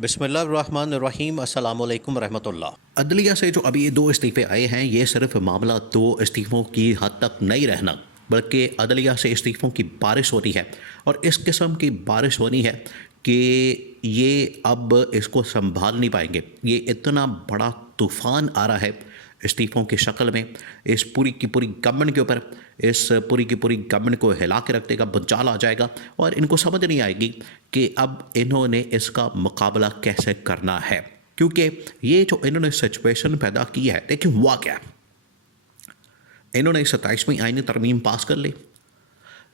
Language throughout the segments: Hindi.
बिस्मिल्लाहिर्रहमानिर्रहीम अस्सलामु अलैकुम रहमतुल्लाह। अदलिया से जो अभी ये दो इस्तीफ़े आए हैं, ये सिर्फ मामला दो इस्तीफ़ों की हद तक नहीं रहना, बल्कि अदलिया से इस्तीफ़ों की बारिश हो रही है। और इस किस्म की बारिश होनी है कि ये अब इसको संभाल नहीं पाएंगे। ये इतना बड़ा तूफ़ान आ रहा है इस्तीफ़ों की शक्ल में, इस पूरी की पूरी गवर्नमेंट के ऊपर, इस पूरी की पूरी गवर्नमेंट को हिला के रख देगा, भूचाल आ जाएगा और इनको समझ नहीं आएगी कि अब इन्होंने इसका मुकाबला कैसे करना है। क्योंकि ये जो इन्होंने सिचुएशन पैदा की है, देखिए हुआ क्या। इन्होंने 27वीं आईनी तरमीम पास कर ली।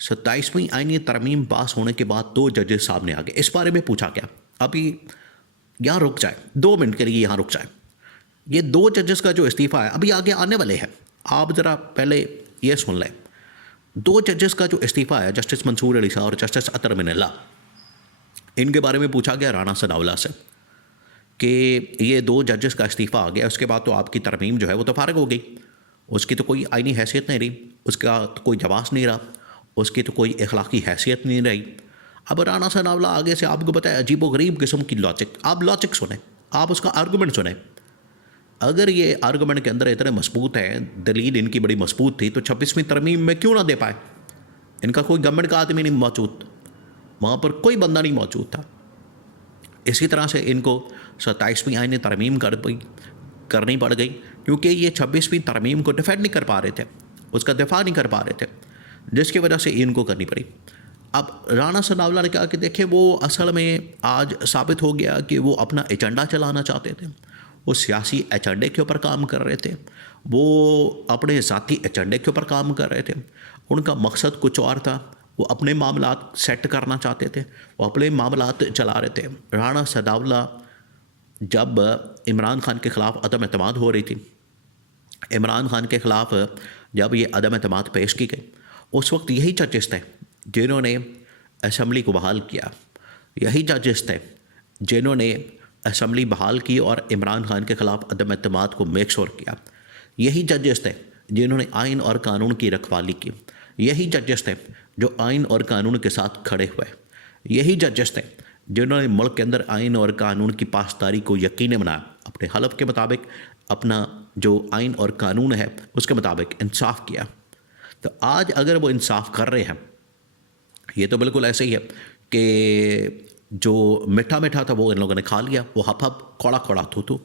27वीं आईनी तरमीम पास होने के बाद दो जजेस सामने आ गए। इस बारे में पूछा क्या, अभी यहाँ रुक जाए 2 मिनट के लिए, यहाँ रुक जाए। ये दो जजेस का जो इस्तीफ़ा है अभी आगे आने वाले हैं, आप ज़रा पहले ये सुन लें। दो जजेस का जो इस्तीफ़ा है, जस्टिस मंसूर अली शाह और जस्टिस अतर मिनल्ला, इनके बारे में पूछा गया राना सनाउल्लाह से कि ये दो जजेस का इस्तीफ़ा आ गया, उसके बाद तो आपकी तरमीम जो है वो तो फारग हो गई, उसकी तो कोई आईनी हैसियत नहीं रही, उसका तो कोई जवाब नहीं रहा, उसकी तो कोई अखलाकी हैसियत नहीं रही। अब राना सनाउल्लाह आगे से आपको पता है अजीब व गरीब किस्म की लॉजिक, आप लॉजिक सुने, आप उसका आर्गूमेंट सुने। अगर ये आर्गूमेंट के अंदर इतने मजबूत हैं, दलील इनकी बड़ी मजबूत थी, तो 26वीं तरमीम में क्यों ना दे पाए। इनका कोई गवर्नमेंट का आदमी नहीं मौजूद, वहाँ पर कोई बंदा नहीं मौजूद था। इसी तरह से इनको 27वीं आईनी तरमीम करनी पड़ गई, क्योंकि ये 26वीं तरमीम को डिफेंड नहीं कर पा रहे थे, उसका दिफा नहीं कर पा रहे थे, जिसकी वजह से इनको करनी पड़ी। अब राना सनाउल्लाह ने कहा कि देखिए वो असल में आज साबित हो गया कि वो अपना एजेंडा चलाना चाहते थे, वो सियासी एजेंडे के ऊपर काम कर रहे थे, वो अपने ज़ाती एजेंडे के ऊपर काम कर रहे थे, उनका मकसद कुछ और था, वो अपने मामलात सेट करना चाहते थे, वो अपने मामलात चला रहे थे। राना सनाउल्लाह जब इमरान खान के ख़िलाफ़ अदम एतमाद हो रही थी, इमरान खान के ख़िलाफ़ जब ये अदम एतमाद पेश की गई, उस वक्त यही जजेस थे जिन्होंने असम्बली को बहाल किया, यही जजेस थे जिन्होंने असम्बली बहाल की और इमरान खान के ख़िलाफ़ अदम एतमाद को मेक श्योर किया, यही जजेस थे जिन्होंने आइन और कानून की रखवाली की, यही जजेस थे जो आइन और कानून के साथ खड़े हुए, यही जजेस थे जिन्होंने मुल्क के अंदर आइन और कानून की पासदारी को यकीनी बनाया, अपने हलफ के मुताबिक अपना जो आइन और कानून है उसके मुताबिक इंसाफ किया। तो आज अगर वो इंसाफ कर रहे हैं, ये तो बिल्कुल ऐसे ही है कि जो मीठा मीठा था वो इन लोगों ने खा लिया, वो हप हप कौड़ा कौड़ा थू थू।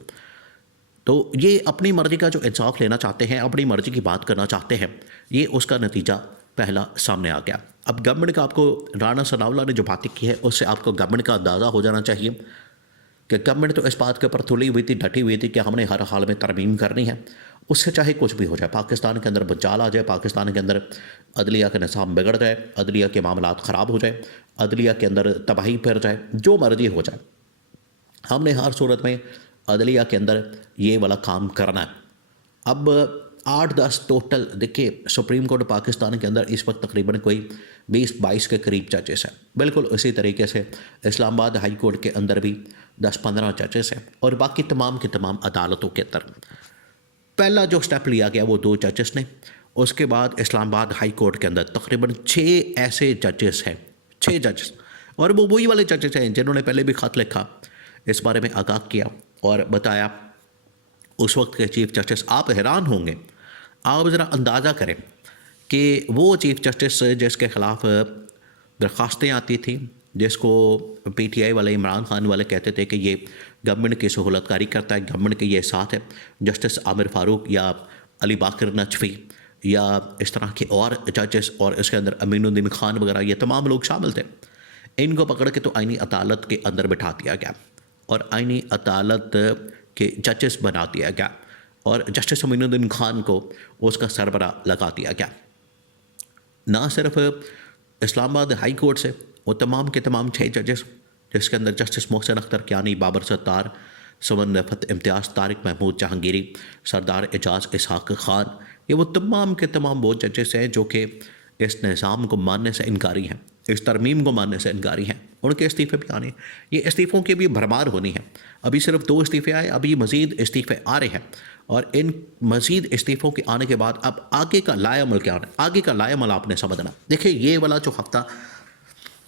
तो ये अपनी मर्ज़ी का जो इंसाफ लेना चाहते हैं, अपनी मर्ज़ी की बात करना चाहते हैं, ये उसका नतीजा पहला सामने आ गया। अब गवर्नमेंट का, आपको राना सनाउल्लाह ने जो बातें की है उससे आपको गवर्नमेंट का अंदाज़ा हो जाना चाहिए कि गवर्नमेंट तो इस बात के ऊपर तुली हुई थी, डटी हुई थी कि हमने हर हाल में तरमीम करनी है, उससे चाहे कुछ भी हो जाए, पाकिस्तान के अंदर भूचाल आ जाए, पाकिस्तान के अंदर अदलिया का निज़ाम बिगड़ जाए, अदलिया के मामलात ख़राब हो जाए, अदलिया के अंदर तबाही फिर जाए, जो मर्ज़ी हो जाए, हमने हर सूरत में अदलिया के अंदर ये वाला काम करना है। अब 8-10 टोटल देखिए, सुप्रीम कोर्ट पाकिस्तान के अंदर इस वक्त तकरीबन कोई 20-22 के करीब जजेस हैं। बिल्कुल उसी तरीके से इस्लामाबाद हाई कोर्ट के अंदर भी 10-15 जजेस हैं, और बाकी तमाम की तमाम अदालतों के अंदर पहला जो स्टेप लिया गया वो 2 जजेस ने। उसके बाद इस्लामाबाद हाई कोर्ट के अंदर तकरीबन 6 ऐसे जजेस हैं, 6 जजेस, और वो वही वाले जजेस हैं जिन्होंने पहले भी ख़त लिखा, इस बारे में आगाह किया और बताया उस वक्त के चीफ जस्टिस। आप हैरान होंगे, आप ज़रा अंदाज़ा करें कि वो चीफ जस्टिस जिसके ख़िलाफ़ दरख्वास्तें आती थी, जिसको पीटीआई वाले, इमरान खान वाले कहते थे कि ये गवर्नमेंट की सहूलतकारी करता है, गवर्नमेंट के ये साथ है, जस्टिस आमिर फ़ारूक या अली बाकर नजफ़ी या इस तरह के और जजेस, और इसके अंदर अमीनुद्दीन खान वगैरह, ये तमाम लोग शामिल थे। इनको पकड़ के तो आईनी अदालत के अंदर बिठा दिया गया और आईनी अदालत के जजेस बना दिया गया, और जस्टिस अमीनुद्दीन खान को उसका सरबरा लगा दिया गया। ना सिर्फ इस्लामाबाद हाई कोर्ट से, वो तमाम के तमाम 6 जजेस, जिसके अंदर जस्टिस मोहसिन अख्तर कियानी, बाबर सत्तार, सुमन रफ़त इम्तियाज़, तारिक महमूद जहांगीरी, सरदार एजाज इसहाक ख़ान, ये वो तमाम के तमाम वो जजेस हैं जो कि इस निज़ाम को मानने से इनकारी हैं, इस तरमीम को मानने से इनकारी हैं। उनके इस्तीफ़े भी आने, ये इस्तीफ़ों की भी भरमार होनी है। अभी सिर्फ 2 इस्तीफ़े आए, अभी मज़ीद इस्तीफ़े आ रहे हैं, और इन मज़ीद इस्तीफ़ों के आने के बाद अब आगे का लाएअमल क्या होना है, आगे का लाएअमल आपने समझना। देखिए, ये वाला जो हफ्ता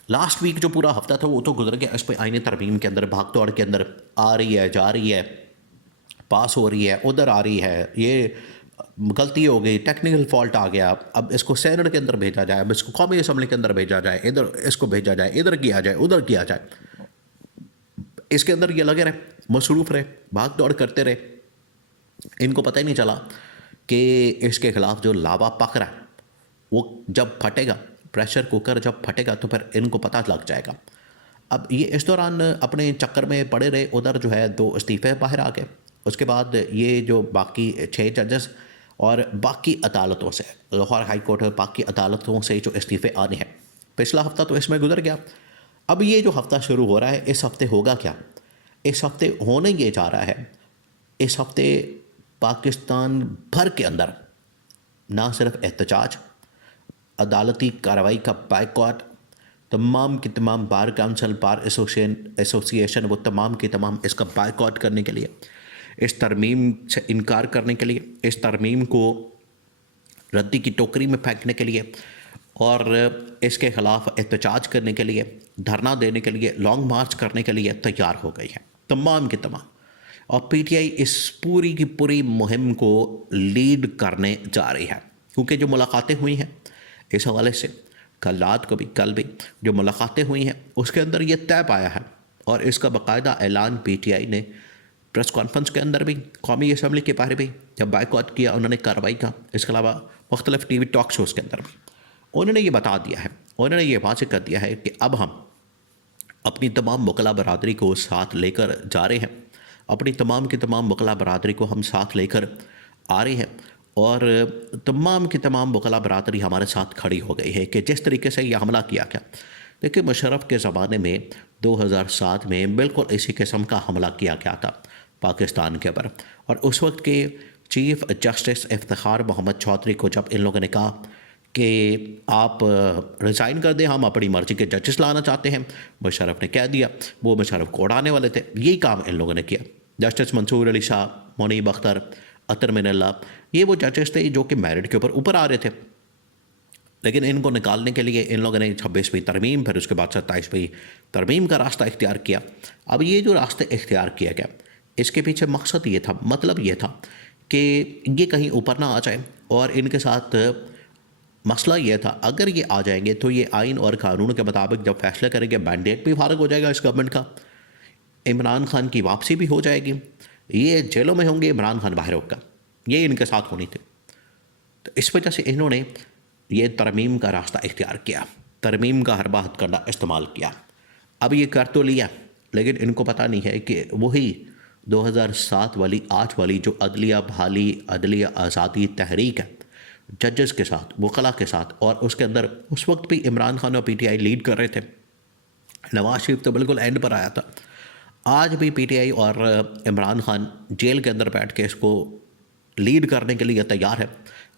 लास्ट वीक जो पूरा हफ्ता था वो तो गुजर गया, इस पर आईनी तरमीम के अंदर भाग दौड़ के अंदर आ रही है, जा रही है, पास हो रही है, उधर आ रही है, ये गलती हो गई, टेक्निकल फॉल्ट आ गया, अब इसको सेनेट के अंदर भेजा जाए, अब इसको कौमी असम्बली के अंदर भेजा जाए, इधर इसको भेजा जाए, इधर किया जाए, उधर किया जाए। इसके अंदर ये लगे रहे, मसरूफ़ रहे, भाग दौड़ करते रहे। इनको पता ही नहीं चला कि इसके ख़िलाफ़ जो लावा पक रहा है वो जब फटेगा, प्रेशर कुकर जब फटेगा तो फिर इनको पता लग जाएगा। अब ये इस दौरान अपने चक्कर में पड़े रहे, उधर जो है 2 इस्तीफ़े बाहर आ गए। उसके बाद ये जो बाकी 6 जजेस और बाकी अदालतों से, लाहौर हाई कोर्ट और बाकी अदालतों से जो इस्तीफ़े आने हैं, पिछला हफ्ता तो इसमें गुजर गया। अब ये जो हफ्ता शुरू हो रहा है, इस हफ्ते होगा क्या? इस हफ्ते होने ये जा रहा है, इस हफ्ते पाकिस्तान भर के अंदर ना सिर्फ एहतजाज, अदालती कार्रवाई का बायकॉट, तमाम की तमाम बार काउंसिल, बार एसोसिएशन वो तमाम की तमाम इसका बायकॉट करने के लिए, इस तरमीम से इनकार करने के लिए, इस तरमीम को रद्दी की टोकरी में फेंकने के लिए और इसके ख़िलाफ़ एहतजाज करने के लिए, धरना देने के लिए, लॉन्ग मार्च करने के लिए तैयार हो गई है तमाम की तमाम। और पीटीआई इस पूरी की पूरी मुहिम को लीड करने जा रही है, क्योंकि जो मुलाकातें हुई हैं इस हवाले से, कल रात को भी, कल भी जो मुलाकातें हुई हैं उसके अंदर ये तय पाया है और इसका बाकायदा ऐलान पीटीआई ने प्रेस कॉन्फ्रेंस के अंदर भी, कौमी असम्बली के बाहर भी जब बायकॉट किया उन्होंने कार्रवाई का, इसके अलावा मुख्तलिफ टीवी टॉक शोज़ के अंदर भी उन्होंने ये बता दिया है, उन्होंने ये वाज़ेह कर दिया है कि अब हम अपनी तमाम मुकल्ला बरादरी को साथ लेकर जा रहे हैं, अपनी तमाम की तमाम मुकल्ला बरादरी को हम साथ लेकर आ रहे हैं और तमाम की तमाम मुकल्ला बरादरी हमारे साथ खड़ी हो गई है कि जिस तरीके से यह हमला किया गया। देखिए, मुशर्रफ के ज़माने में 2007 में बिल्कुल इसी किस्म का हमला किया गया था पाकिस्तान के ऊपर, और उस वक्त के चीफ़ जस्टिस इफ्तिखार मोहम्मद चौधरी को जब इन लोगों ने कहा कि आप रिज़ाइन कर दें, हम अपनी मर्ज़ी के जजेस लाना चाहते हैं, मुशर्रफ ने कह दिया, वो मुशर्रफ को उड़ाने वाले थे। यही काम इन लोगों ने किया। जस्टिस मंसूर अली शाह, मुनीब अख्तर, अतर मिनल्ला, ये वो जजेस थे जो कि मेरिट के ऊपर आ रहे थे, लेकिन इनको निकालने के लिए इन लोगों ने 26वीं तरमीम, फिर उसके बाद 27वीं तरमीम का रास्ता इख्तियार किया। अब ये जो रास्ता इख्तियार किया गया, इसके पीछे मकसद ये था, मतलब ये था कि ये कहीं ऊपर ना आ जाए, और इनके साथ मसला ये था अगर ये आ जाएंगे तो ये आइन और कानून के मुताबिक जब फैसला करेंगे मैंडेट भी फारग हो जाएगा इस गवर्नमेंट का, इमरान खान की वापसी भी हो जाएगी, ये जेलों में होंगे, इमरान खान बाहर होगा, ये इनके साथ होनी थी। तो इस वजह से इन्होंने ये तरमीम का रास्ता इख्तियार किया, तरमीम का हर बात करना इस्तेमाल किया। अब ये कर तो लिया, लेकिन इनको पता नहीं है कि वही 2007 वाली, 8 वाली जो अदलिया बहाली, अदलिया आज़ादी तहरीक है, जजेस के साथ, वकला के साथ, और उसके अंदर उस वक्त भी इमरान खान और पीटीआई लीड कर रहे थे। नवाज शरीफ तो बिल्कुल एंड पर आया था। आज भी पीटीआई और इमरान खान जेल के अंदर बैठ के इसको लीड करने के लिए तैयार है,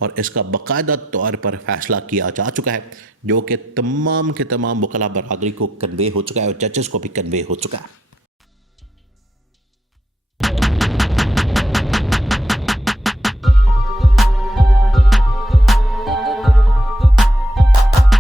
और इसका बाकायदा तौर पर फैसला किया जा चुका है, जो कि तमाम के तमाम वकला बरादरी को कन्वे हो चुका है और जजेस को भी कन्वे हो चुका है।